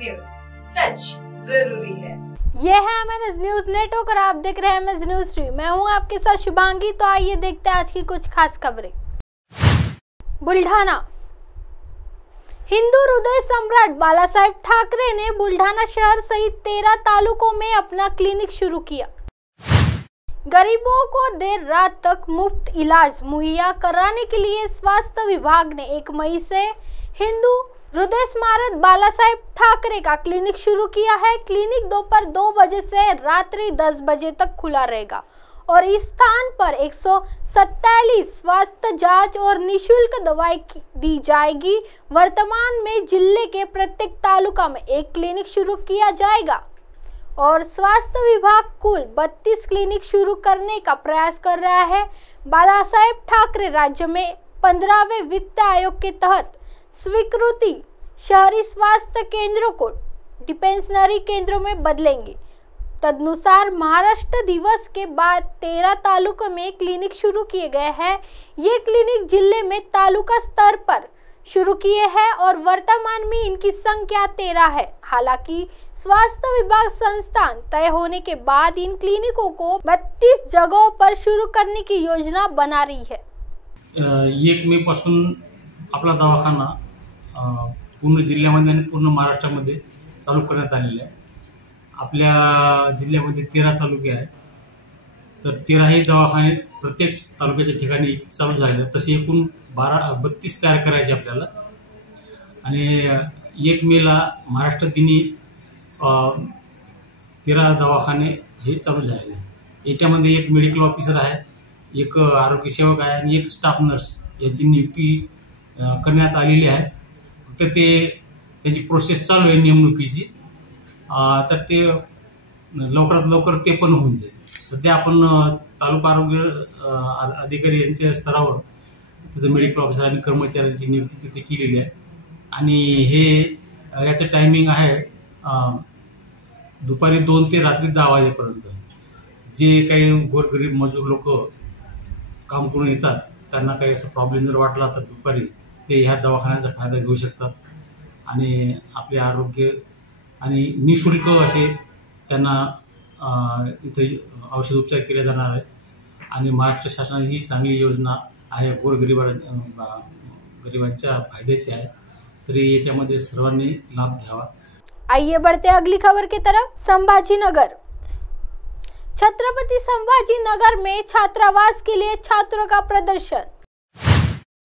News, सच जरूरी है। ये है MNS न्यूज नेटवर्क और आप देख रहे हैं MNS न्यूज 3। मैं हूं आपके साथ शुभांगी। तो आइए देखते हैं आज की कुछ खास खबरें। बुल्ढाना, हिंदू हृदय सम्राट बालासाहेब ठाकरे ने बुल्ढाना शहर सहित 13 तालुकों में अपना क्लिनिक शुरू किया। गरीबों को देर रात तक मुफ्त इलाज मुहैया कराने के लिए स्वास्थ्य विभाग ने 1 मई से हिंदू हृदय सम्राट बालासाहेब ठाकरे का क्लिनिक शुरू किया है। क्लिनिक दोपहर 2 बजे से रात्रि 10 बजे तक खुला रहेगा और इस स्थान पर 147 स्वास्थ्य जांच और निशुल्क दवाई दी जाएगी। वर्तमान में जिले के प्रत्येक तालुका में 1 क्लिनिक शुरू किया जाएगा और स्वास्थ्य विभाग कुल 32 क्लिनिक शुरू करने का प्रयास कर रहा है। बालासाहेब ठाकरे राज्य में 15वें वित्त आयोग के तहत स्वीकृति शहरी स्वास्थ्य केंद्रों को डिस्पेंसरी केंद्रों में बदलेंगे। तदनुसार महाराष्ट्र दिवस के बाद 13 तालुकों में क्लिनिक शुरू किए गए हैं। ये क्लिनिक जिले में तालुका स्तर पर शुरू किए हैं और वर्तमान में इनकी संख्या 13 है। हालांकि स्वास्थ्य विभाग संस्थान तय होने के बाद इन क्लिनिकों को 32 जगहों पर शुरू करने की योजना बना रही है। 1 मे पासून आपला दवाखाना पूर्ण जिल्ह्यामध्ये आणि पूर्ण महाराष्ट्रामध्ये चालू करण्यात आलेला आहे। आपल्या जिल्ह्यामध्ये 13 तालुके आहेत, तर 13ही दवाखाने प्रत्येक तालुक्याच्या ठिकाणी चालू झालेले आहेत। तसे एकूण 32 तयार करायचे आपल्याला आणि 1 मेला महाराष्ट्र दिनी 13 दवाखाने हे चालू झालेले आहेत। याच्यामध्ये 1 मेडिकल ऑफिसर आहे, 1 आरोग्य सेवक आहे आणि 1 स्टाफ नर्स याची नियुक्ती करण्यात आलेली आहे। फक्त त्याची प्रोसेस चालू आहे नेमणुकीची, तर ते लवकरात लवकर ते पण होऊन जाईल। सध्या आपण तालुका आरोग्य अधिकारी यांच्या स्तरावर तिथे मेडिकल ऑफिसर आणि कर्मचाऱ्यांची नियुक्ती तिथे केलेली आहे आणि हे याचं टायमिंग आहे दुपारी 2 ते रात्री 10 वाजेपर्यंत। जे काही गोरगरीब मजूर लोक काम करून येतात त्यांना काही असं प्रॉब्लेम जर वाटला तर दुपारी ते ह्या दवाखान्याचा फायदा घेऊ शकतात आणि आपले आरोग्य आणि निशुल्क असे त्यांना इथे औषध उपचार केले जाणार आहे आणि महाराष्ट्र शासनाची ही चांगली योजना आहे, गरिबांच्या फायद्याची आहे, तरी याच्यामध्ये सर्वांनी लाभ घ्यावा। आइए बढ़ते अगली खबर की तरफ। संभाजीनगर, छत्रपति संभाजीनगर में छात्रावास के लिए छात्रों का प्रदर्शन।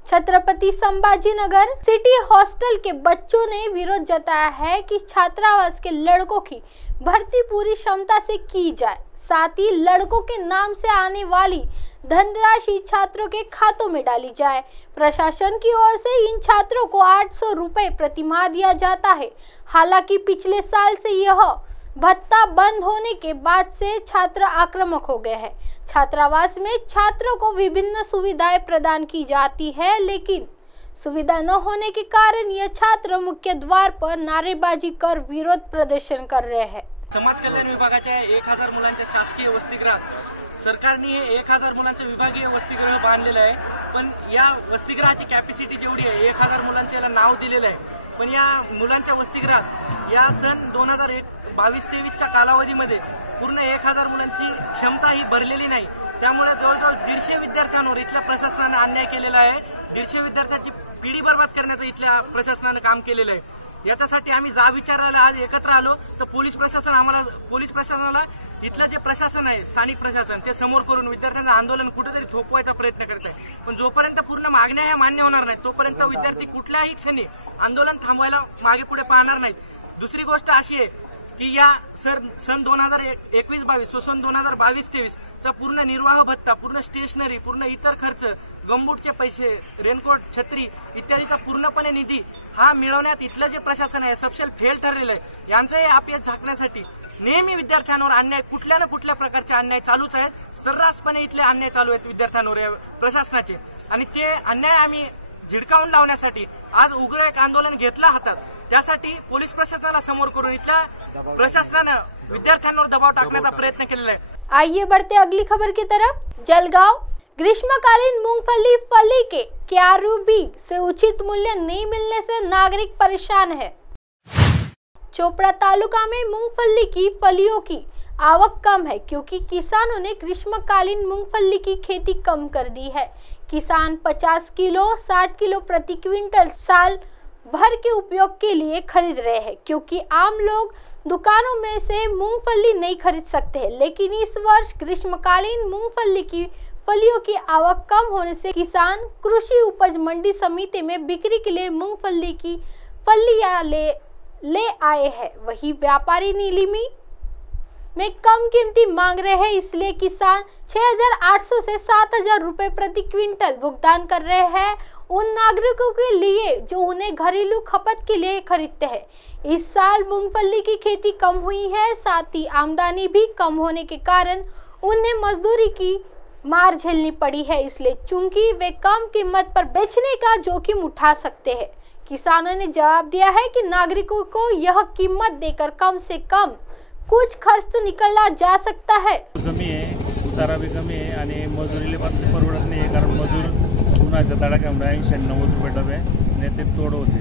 छत्रपति संभाजीनगर सिटी हॉस्टल के बच्चों ने विरोध जताया है कि छात्रावास के लड़कों की भर्ती पूरी क्षमता से की जाए, साथ ही लड़कों के नाम से आने वाली धनराशि छात्रों के खातों में डाली जाए। प्रशासन की ओर से इन छात्रों को 800 रुपए प्रतिमाह दिया जाता है। हालांकि पिछले साल से यह भत्ता बंद होने के बाद से छात्र आक्रामक हो गए हैं। छात्रावास में छात्रों को विभिन्न सुविधाएं प्रदान की जाती है, लेकिन सुविधा न होने के कारण ये छात्र मुख्य द्वार पर नारेबाजी कर विरोध प्रदर्शन कर रहे हैं। समाज कल्याण विभागाच्या 1000 मुलांच्या शासकीय वसतिगृहात सरकारने 1000 मुलांचे विभागीय वसतिगृह बांधलेलं आहे, पण या वसतिगृहाची कॅपॅसिटी जेवढी आहे 1000 मुलांचे याला नाव दिलेलं आहे, पण या मुलांच्या वसतिगृहात या सन 2022-23च्या कालावधीमध्ये पूर्ण 1000 मुलांची क्षमता ही भरलेली नाही। त्यामुळे जवळजवळ 150 विद्यार्थ्यांवर इथल्या प्रशासनाने अन्याय केलेला आहे। 150 विद्यार्थ्यांची पिढी बर्बाद करण्याचं इथल्या प्रशासनाने काम केलेलं आहे। याच्यासाठी आम्ही जाब विचारायला आज एकत्र आलो, तर पोलीस प्रशासनाला इथलं जे प्रशासन आहे स्थानिक प्रशासन ते समोर करून विद्यार्थ्यांचं आंदोलन कुठेतरी थोपवायचा प्रयत्न करत आहे, पण जोपर्यंत पूर्ण मागण्या ह्या मान्य होणार नाहीत तोपर्यंत विद्यार्थी कुठल्याही क्षणी आंदोलन थांबवायला मागे पुढे पाहणार नाहीत। दुसरी गोष्ट अशी आहे की या सन 2021-22 सन 2022-23 चा पूर्ण निर्वाह भत्ता, पूर्ण स्टेशनरी, पूर्ण इतर खर्च, गमबूटचे पैसे, रेनकोट, छत्री इत्यादीचा पूर्णपणे निधी हा मिळवण्यात इथलं जे प्रशासन आहे सपशेल फेल ठरलेलं आहे। यांचंही अपयश झाकण्यासाठी नेहमी विद्यार्थ्यांवर अन्याय, कुठल्या ना कुठल्या प्रकारचे अन्याय चालूच आहेत। सर्रासपणे इथले अन्याय चालू आहेत विद्यार्थ्यांवर या प्रशासनाचे, आणि ते अन्याय आम्ही झिडकावून लावण्यासाठी आज उग्र एक आंदोलन घेतलं हातात। त्यासाठी पोलीस प्रशासनाला समोर करून इथल्या प्रशासनाने विद्यार्थ्यांवर दबाव टाकण्याचा प्रयत्न केलेला आहे। आइए बढ़ते अगली खबर की तरफ। जलगांव, ग्रीष्मकालीन मूंगफली फली के क्यारू बीज से उचित मूल्य नहीं मिलने से नागरिक परेशान है। चोपड़ा तालुका में मूंगफली की फलियों की आवक कम है क्योंकि किसानों ने ग्रीष्मकालीन मूंगफली की खेती कम कर दी है। किसान 50 किलो 60 किलो प्रति क्विंटल साल भर के उपयोग के लिए खरीद रहे हैं क्योंकि आम लोग दुकानों में से मूंगफली नहीं खरीद सकते हैं। लेकिन इस वर्ष ग्रीष्मकालीन मूंगफली की फलियों की आवक कम होने से किसान कृषि उपज मंडी समिति में बिक्री के लिए मूंगफली की फलियां ले आए हैं। वही व्यापारी नीलिमी में कम कीमती मांग रहे हैं, इसलिए किसान 6,800 से 7,000 रुपए प्रति क्विंटल भुगतान कर रहे हैं उन नागरिकों के लिए जो उन्हें घरेलू खपत के लिए खरीदते हैं। इस साल मूंगफली की खेती कम हुई है, साथ ही आमदनी भी कम होने के कारण उन्हें मजदूरी की मार झेलनी पड़ी है, इसलिए चूंकि वे कम कीमत पर बेचने का जोखिम उठा सकते हैं। किसानों ने जवाब दिया है कि नागरिकों को यह कीमत देकर कम से कम कुछ खर्च तो निकलना जा सकता है। कमी आहे, उतारा भी कमी आहे आणि मजुरीला पण परवडत नाही, कारण मजूर उन्हाच्या तडाख्यामुळे 80-90 रुपये डबे नेते तोड होते।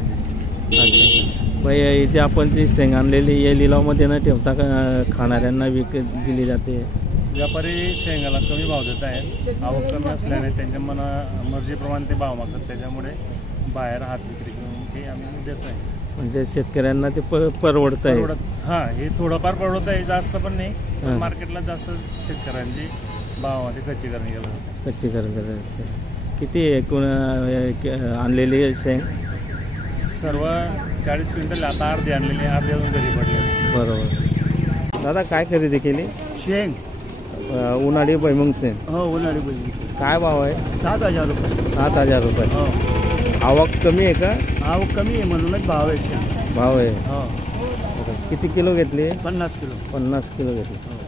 अच्छा, भाई इथे आपण जी शेंग आणलेली या लिलावमध्ये न ठेवता खाणाऱ्यांना विकत दिली जाते। व्यापारी शेंगाला कमी भाव देत आहेत, आवक कमी असल्याने त्यांच्या मर्जीप्रमाणे ते भाव मागतात, त्याच्यामुळे बाहेर हात विक्री करून ते आम्ही देत आहे। म्हणजे शेतकऱ्यांना ते परवडत आहे। हां, हे थोडंफार परवडत आहे, जास्त पण नाही। मार्केटला जास्त शेतकऱ्यांची भावामध्ये खच्चीकरण केलं जातं। खच्चीकरण करायचं किती एकूण आणलेली शेंग? सर्व 40 क्विंटल, आता अर्धी आणलेली, अर्धी अजून घरी पडलेली। बरोबर। दादा काय खरेदी केली? शेंग उन्हाळी भुईमुंग शेंग। हो, उन्हाळी भुईमुंग। काय भाव आहे? 7,000 रुपये। 7,000 रुपये। हो। आवक कमी आहे का? आवक कमी आहे म्हणूनच भाव आहे। भाव आहे। हो। किती किलो घेतली? 50 किलो। 50 किलो घेतली।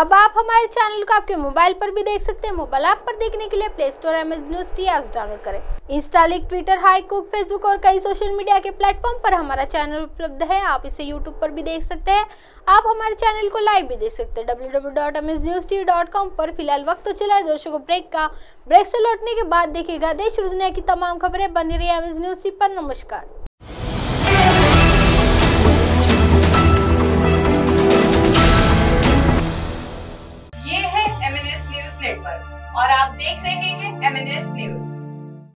अब आप हमारे चैनल को आपके मोबाइल पर भी देख सकते हैं। मोबाइल ऐप पर देखने के लिए play store Amazon news app download करें। इंस्टा, ट्विटर, हाई कुक, फेसबुक और कई सोशल मीडिया के प्लेटफॉर्म पर हमारा चैनल उपलब्ध है। आप इसे यूट्यूब पर भी देख सकते हैं। आप हमारे चैनल को लाइव भी देख सकते हैं www.amaznews.com पर। फिलहाल वक्त तो चला है दर्शकों ब्रेक का। ब्रेक से लौटने के बाद देखिएगा देश और दुनिया की तमाम खबरें। बनी रही अमेज़न न्यूज़ पर। नमस्कार।